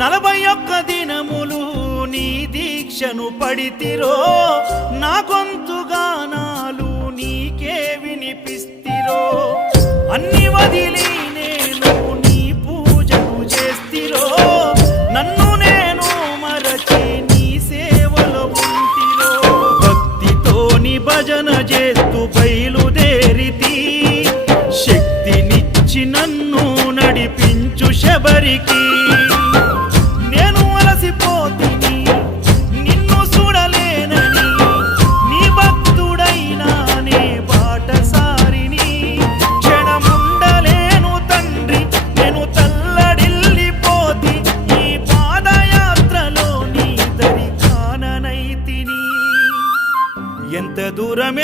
41 దినములు నీ దీక్షను పడితిరో, నా గొంతు గానాలు నీకే వినిపిస్తిరో. అన్ని వదిలి నేను నీ పూజను చేస్తిరో, నన్ను నేను మరచి నీ సేవలో ఉంటిరో. భక్తితోని భజన చేస్తూ బయలుదేరితి, శక్తినిచ్చి నన్ను నడిపించు శబరికి. నేను అలసిపోతిని నిన్ను చూడలేనని, నీ భక్తుడైనా నే బాటసారిని. క్షణముండలేను తండ్రి నేను తల్లడిల్లిపోతి, ఈ పాదయాత్రలో నీ దరి కాననైతిని. ఎంత దూరం